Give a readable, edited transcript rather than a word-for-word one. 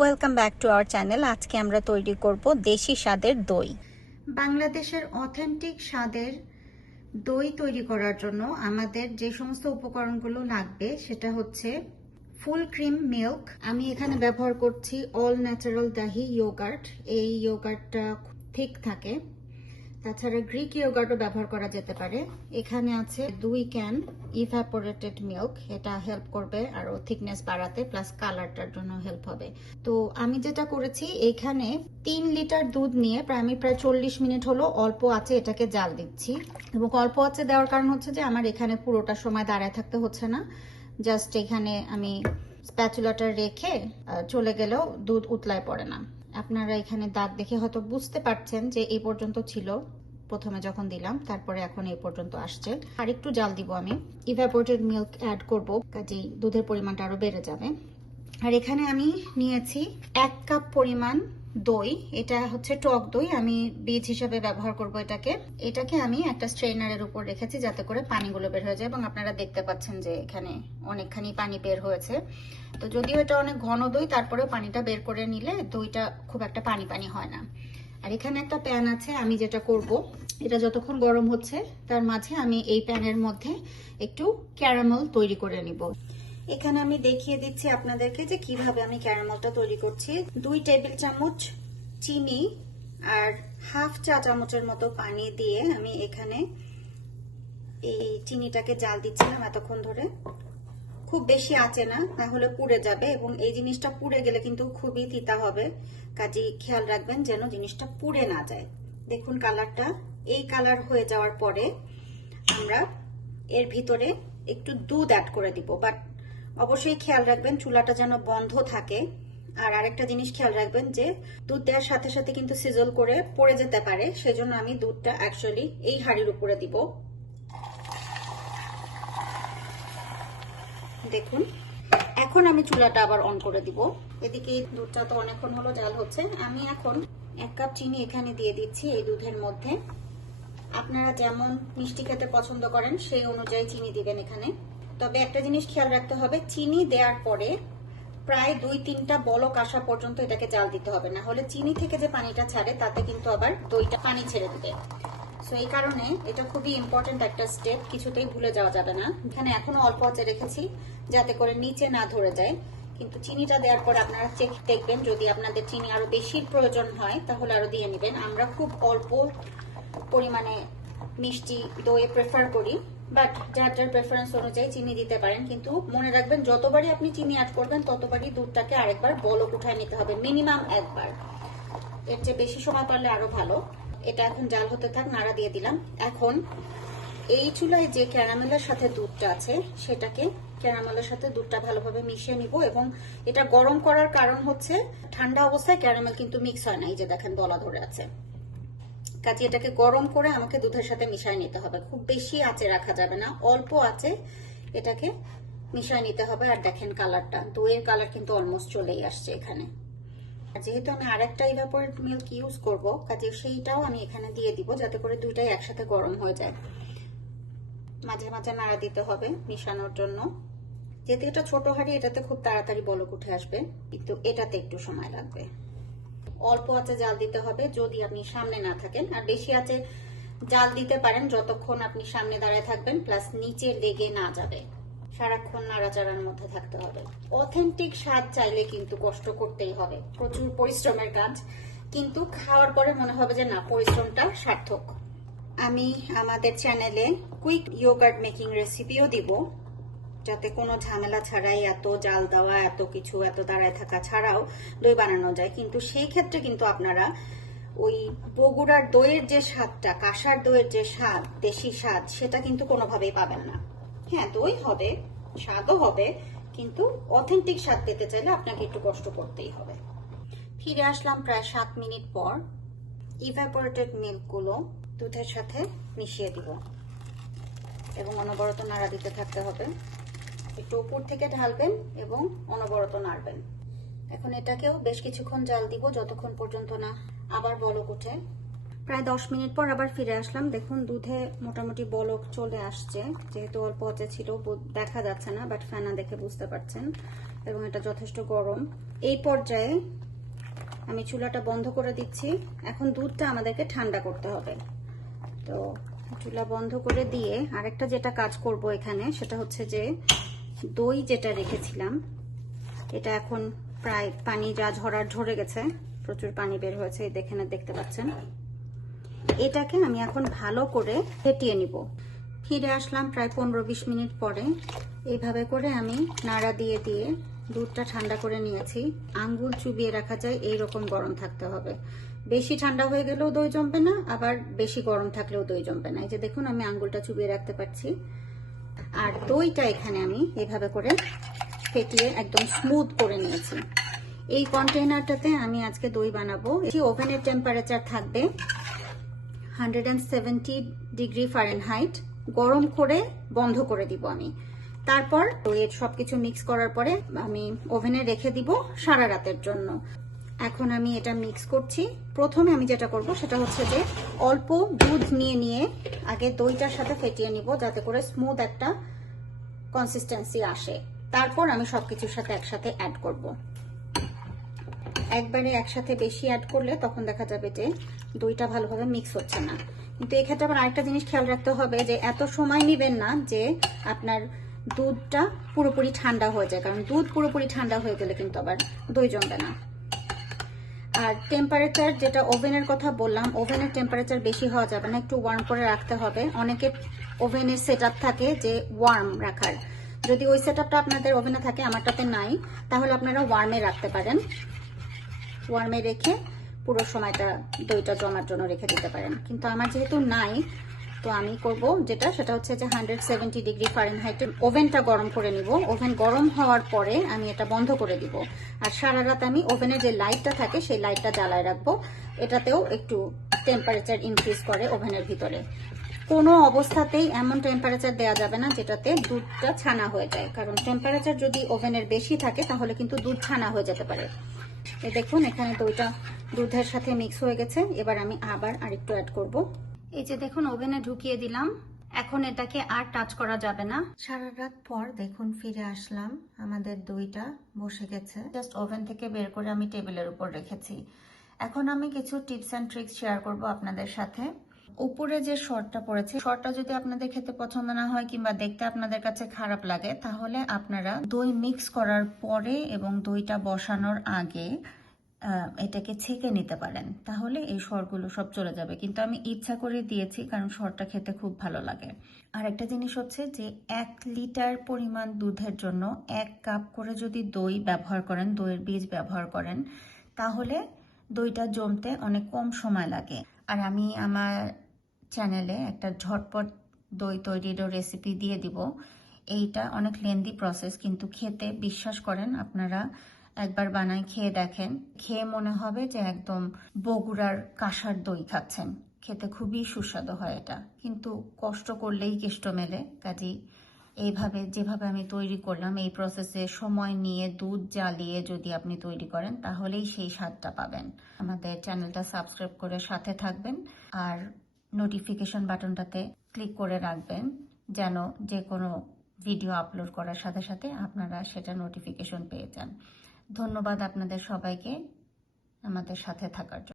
Welcome back to our channel. আজকে আমরা তৈরি করব দেশি স্বাদের দই। বাংলাদেশের অথেন্টিক স্বাদের দই তৈরি করার জন্য আমাদের যে সমস্ত উপকরণগুলো লাগবে সেটা হচ্ছে ফুল ক্রিম মিল্ক। আমি এখানে ব্যবহার করছি অল ন্যাচারাল দাহি ইয়োগার্ট। এই ইয়োগার্টটা ঠিক থাকে। তাছাড়া গ্রিক ইয়োগার্টও ব্যবহার করা যেতে পারে। এখানে আছে 2 ক্যান ইভাপোরেটেড মিল্ক, এটা হেল্প করবে আরো থিকনেস বাড়াতে, প্লাস কালারটার জন্য হেল্প হবে। তো আমি যেটা করেছি, এখানে 3 লিটার দুধ নিয়ে আমি প্রায় 40 মিনিট হলো অল্প আঁচে এটাকে জাল দিচ্ছি। এবং অল্প আঁচে দেওয়ার কারণ হচ্ছে যে আমার এখানে পুরোটা সময় দাঁড়ায় থাকতে হচ্ছে না, জাস্ট এখানে আমি স্প্যাচুলাটা রেখে চলে গেলেও দুধ উতলায় পড়ে না। আপনারা এখানে দাগ দেখে হয়তো বুঝতে পারছেন যে এই পর্যন্ত ছিল প্রথমে যখন দিলাম, তারপরে এখন এই পর্যন্ত আসছে। আর একটু জাল দিব, আমি ইভাপোরেটেড মিল্ক অ্যাড করব, কাজেই দুধের পরিমাণটা আরো বেড়ে যাবে। আর এখানে আমি নিয়েছি 1 কাপ পরিমাণ দই। এটা হচ্ছে টক দই, আমি বীজ হিসাবে ব্যবহার করব এটাকে আমি একটা স্ট্রেনারের উপর রেখেছি যাতে করে পানিগুলো বের হয়ে যায়। এবং আপনারা দেখতে পাচ্ছেন যে এখানে অনেকখানি পানি বের হয়েছে। তো যদিও এটা অনেক ঘন দই, তারপরেও পানিটা বের করে নিলে দইটা খুব একটা পানি পানি হয় না। আর এখানে একটা প্যান আছে, আমি যেটা করব, এটা যতক্ষণ গরম হচ্ছে তার মাঝে আমি এই প্যানের মধ্যে একটু ক্যারামেল তৈরি করে নিব। এখানে আমি দেখিয়ে দিচ্ছি আপনাদেরকে যে কিভাবে আমি ক্যারামেলটা তৈরি করছি। 2 টেবিল চামচ চিনি আর হাফ চা চামচের মতো পানি দিয়ে আমি এখানে এই চিনিটাকে জাল দিচ্ছিলাম এতক্ষণ ধরে। খুব বেশি আঁচে না, তাহলে পুড়ে যাবে, এবং এই জিনিসটা পুড়ে গেলে কিন্তু খুবই তিতা হবে। কাজেই খেয়াল রাখবেন যেন জিনিসটা পুড়ে না যায়। দেখুন কালারটা, এই কালার হয়ে যাওয়ার পরে আমরা এর ভিতরে একটু দুধ অ্যাড করে দিব। বাট অবশ্যই খেয়াল রাখবেন চুলাটা যেন বন্ধ থাকে। আর আরেকটা জিনিস খেয়াল রাখবেন যে দুধ দেওয়ার সাথে সাথে কিন্তু সিজল করে পড়ে যেতে পারে, সেজন্য আমি দুধটা অ্যাকচুয়ালি এই হাঁড়ির উপরে দিব। দেখুন এখন আমি চুলাটা আবার অন করে দিব। এদিকে দুধটা তো অনেকক্ষণ হলো জাল হচ্ছে। আমি এখন 1 কাপ চিনি এখানে দিয়ে দিচ্ছি এই দুধের মধ্যে। আপনারা যেমন মিষ্টি খেতে পছন্দ করেন সেই অনুযায়ী চিনি দিবেন এখানে। তবে একটা জিনিস খেয়াল রাখতে হবে, চিনি দেওয়ার পরে প্রায় 2-3টা বলক আসা পর্যন্ত এটাকে জাল দিতে হবে, না হলে চিনি থেকে যে পানিটা ছাড়ে তাতে কিন্তু আবার দইটা পানি ছেড়ে দিবে। সো এই কারণে এটা খুবই ইম্পর্টেন্ট একটা স্টেপ, কিছুতেই ভুলে যাওয়া যাবে না। এখানে এখনো অল্প আঁচে রেখেছি যাতে করে নিচে না ধরে যায়। কিন্তু চিনিটা দেওয়ার পর আপনারা চেক দেখবেন, যদি আপনাদের চিনি আরো বেশির প্রয়োজন হয় তাহলে আরো দিয়ে নেবেন। আমরা খুব অল্প পরিমাণে মিষ্টি দই প্রেফার করি, বাট যার যার প্রেফারেন্স অনুযায়ী চিনি দিতে পারেন। কিন্তু মনে রাখবেন যতবারই আপনি চিনি অ্যাড করবেন ততবারই দুধটাকে আরেকবার বলক উঠায় নিতে হবে, মিনিমাম একবার। এর চেয়ে বেশি সময় পারলে আরো ভালো। এটা এখন জাল হতে থাক, নাড়া দিয়ে দিলাম। এখন এই চুলায় যে ক্যারামেলের সাথে দুধটা আছে সেটাকে ক্যারামেলের সাথে দুধটা ভালোভাবে মিশিয়ে নিব। এবং এটা গরম করার কারণ হচ্ছে ঠান্ডা অবস্থায় ক্যারামেল কিন্তু মিক্স হয় না, এই যে দেখেন দলা ধরে আছে। কাজে এটাকে গরম করে আমাকে দুধের সাথে মিশিয়ে নিতে হবে। খুব বেশি আঁচে রাখা যাবে না, অল্প আঁচে এটাকে মিশিয়ে নিতে হবে। আর দেখেন কালারটা, দইয়ের কালার কিন্তু অলমোস্ট চলেই আসছে এখানে। যেহেতু আমি আরেকটা ইভাপোরেট মিল্ক ইউজ করব, কাজে সেইটাও আমি এখানে দিয়ে দিব যাতে করে দুইটাই একসাথে গরম হয়ে যায়। মাঝে মাঝে নাড়া দিতে হবে মিশানোর জন্য। যেহেতু এটা ছোট হাঁড়ি, এটাতে খুব তাড়াতাড়ি বলক উঠে আসবে, কিন্তু এটাতে একটু সময় লাগবে। অল্প আঁচে জাল দিতে হবে যদি আপনি সামনে না থাকেন, আর বেশি আঁচে জাল দিতে পারেন যতক্ষণ আপনি সামনে দাঁড়ায় থাকবেন, প্লাস নিচে লেগে না যাবে। সারাক্ষণ নাড়াচাড়ার মধ্যে থাকতে হবে। অথেন্টিক স্বাদ চাইলে কিন্তু কষ্ট করতেই হবে, প্রচুর পরিশ্রমের কাজ, কিন্তু খাওয়ার পরে মনে হবে যে না, পরিশ্রমটা সার্থক। আমি আমাদের চ্যানেলে কুইক ইয়োগার্ট মেকিং রেসিপিও দিব, যাতে কোনো ঝামেলা ছাড়াই এত জাল দেওয়া, এত কিছু, এত দাঁড়ায় থাকা ছাড়াও দই বানানো যায়। কিন্তু সেই ক্ষেত্রে কিন্তু আপনারা ওই বগুড়ার দইয়ের যে স্বাদটা, কাঁসার দইয়ের যে স্বাদ, দেশি স্বাদ, সেটা কিন্তু কোনোভাবেই পাবেন না। হ্যাঁ, দই হবে, স্বাদও হবে, কিন্তু অথেন্টিক স্বাদ পেতে চাইলে আপনাকে একটু কষ্ট করতেই হবে। ফিরে আসলাম প্রায় 7 মিনিট পর। ইভাপোরেটেড মিল্কগুলো দুধের সাথে মিশিয়ে দিব এবং অনবরত নাড়া দিতে থাকতে হবে। একটু উপর থেকে ঢালবেন এবং অনবরত নাড়বেন। এখন এটাকেও বেশ কিছুক্ষণ জাল দিব, যতক্ষণ পর্যন্ত না আবার বলক ওঠে। প্রায় 10 মিনিট পর আবার ফিরে আসলাম। দেখুন দুধে মোটামুটি বলক চলে আসছে, যেহেতু অল্প আঁচে ছিল দেখা যাচ্ছে না, বাট ফেনা দেখে বুঝতে পারছেন। এবং এটা যথেষ্ট গরম। এই পর্যায়ে আমি চুলাটা বন্ধ করে দিচ্ছি। এখন দুধটা আমাদেরকে ঠান্ডা করতে হবে। তো চুলা বন্ধ করে দিয়ে আরেকটা যেটা কাজ করব এখানে, সেটা হচ্ছে যে দই যেটা রেখেছিলাম, এটা এখন প্রায় পানি যা ঝরে গেছে, প্রচুর পানি বের হয়েছে, এই দেখতে পাচ্ছেন। এটাকে আমি এখন ভালো করে ফেটিয়ে নিব। ফিরে আসলাম প্রায় 15-20 মিনিট পরে। এইভাবে করে আমি নাড়া দিয়ে দিয়ে দুধটা ঠান্ডা করে নিয়েছি। আঙ্গুল চুবিয়ে রাখা যায় এইরকম গরম থাকতে হবে। বেশি ঠান্ডা হয়ে গেলেও দই জমবে না, আবার বেশি গরম থাকলেও দই জমবে না। এই যে দেখুন, আমি আঙ্গুলটা চুবিয়ে রাখতে পারছি। আর দইটা এখানে আমি এইভাবে করে ফেটিয়ে একদম স্মুথ করে নিয়েছি। এই কন্টেইনারটাতে আমি আজকে দই বানাবো। ওভেনের টেম্পারেচার থাকবে 170 ডিগ্রি ফারেনহাইট। গরম করে বন্ধ করে দিব আমি। তারপর দইয়ের সবকিছু মিক্স করার পরে আমি ওভেনে রেখে দিব সারা রাতের জন্য। এখন আমি এটা মিক্স করছি। প্রথমে আমি যেটা করব সেটা হচ্ছে যে অল্প দুধ নিয়ে আগে দইটার সাথে ফেটিয়ে নিব, যাতে করে স্মুথ একটা কনসিস্টেন্সি আসে। তারপর আমি সবকিছুর সাথে একসাথে অ্যাড করব। একবারে একসাথে বেশি অ্যাড করলে তখন দেখা যাবে যে দইটা ভালোভাবে মিক্স হচ্ছে না। কিন্তু এক্ষেত্রে আবার আরেকটা জিনিস খেয়াল রাখতে হবে যে এত সময় নেবেন না যে আপনার দুধটা পুরোপুরি ঠান্ডা হয়ে যায়, কারণ দুধ পুরোপুরি ঠান্ডা হয়ে গেলে কিন্তু আবার দই জমবে না। আর টেম্পারেচার যেটা ওভেনের কথা বললাম, ওভেনের টেম্পারেচার বেশি হওয়া যাবে না, একটু ওয়ার্ম করে রাখতে হবে। অনেকে ওভেনের সেটআপ থাকে যে ওয়ার্ম রাখার, যদি ওই সেটআপটা আপনাদের ওভেনে থাকে, আমারটাতে নাই, তাহলে আপনারা ওয়ার্মে রাখতে পারেন। ওয়ার্মে রেখে পুরো সময়টা দইটা জমার জন্য রেখে দিতে পারেন। কিন্তু আমার যেহেতু নাই, তো আমি করব যেটা, সেটা হচ্ছে যে 170 ডিগ্রি ফারেনহাইটে ওভেনটা গরম করে নিব। ওভেন গরম হওয়ার পরে আমি এটা বন্ধ করে দিব। আর সারা রাত আমি ওভেনের যে লাইটটা থাকে সেই লাইটটা জ্বালায় রাখবো। এটাতেও একটু টেম্পারেচার ইনক্রিজ করে ওভেনের ভিতরে। কোনো অবস্থাতেই এমন টেম্পারেচার দেওয়া যাবে না যেটাতে দুধটা ছানা হয়ে যায়, কারণ টেম্পারেচার যদি ওভেনের বেশি থাকে তাহলে কিন্তু দুধ ছানা হয়ে যেতে পারে। এই দেখুন, এখানে দইটা দুধের সাথে মিক্স হয়ে গেছে। এবার আমি আবার আরেকটু অ্যাড করব। এই যে দেখুন, ওভেনে ঢুকিয়ে দিলাম। এখন এটাকে আর টাচ করা যাবে না। সারা রাত পর দেখুন ফিরে আসলাম, আমাদের দইটা বসে গেছে। জাস্ট ওভেন থেকে বের করে আমি টেবিলের উপর রেখেছি। এখন আমি কিছু টিপস অ্যান্ড ট্রিক্স শেয়ার করব আপনাদের সাথে। উপরে যে শর্টটা পড়েছে, শর্টটা যদি আপনাদের খেতে পছন্দ না হয় কিংবা দেখতে আপনাদের কাছে খারাপ লাগে, তাহলে আপনারা দই মিক্স করার পরে এবং দইটা বসানোর আগে এটাকে ছেঁকে নিতে পারেন, তাহলে এই সরগুলো সব চলে যাবে। কিন্তু আমি ইচ্ছা করে দিয়েছি, কারণ সরটা খেতে খুব ভালো লাগে। আর একটা জিনিস হচ্ছে যে 1 লিটার পরিমাণ দুধের জন্য 1 কাপ করে যদি দই ব্যবহার করেন, দইয়ের বীজ ব্যবহার করেন, তাহলে দইটা জমতে অনেক কম সময় লাগে। আর আমি আমার চ্যানেলে একটা ঝটপট দই তৈরিরও রেসিপি দিয়ে দিব। এইটা অনেক লেন্দি প্রসেস, কিন্তু খেতে, বিশ্বাস করেন আপনারা একবার বানাই খেয়ে দেখেন, খেয়ে মনে হবে যে একদম বগুড়ার কাঁসার দই খাচ্ছেন। খেতে খুবই সুস্বাদু হয় এটা, কিন্তু কষ্ট করলেই কেষ্ট মেলে। কাজেই এইভাবে যেভাবে আমি তৈরি করলাম, এই প্রসেসে সময় নিয়ে দুধ জ্বালিয়ে যদি আপনি তৈরি করেন, তাহলেই সেই স্বাদটা পাবেন। আমাদের চ্যানেলটা সাবস্ক্রাইব করে সাথে থাকবেন, আর নোটিফিকেশন বাটনটাতে ক্লিক করে রাখবেন, যেন যে কোনো ভিডিও আপলোড করার সাথে সাথে আপনারা সেটা নোটিফিকেশন পেয়ে যান। ধন্যবাদ আপনাদের সবাইকে আমাদের সাথে থাকার জন্য।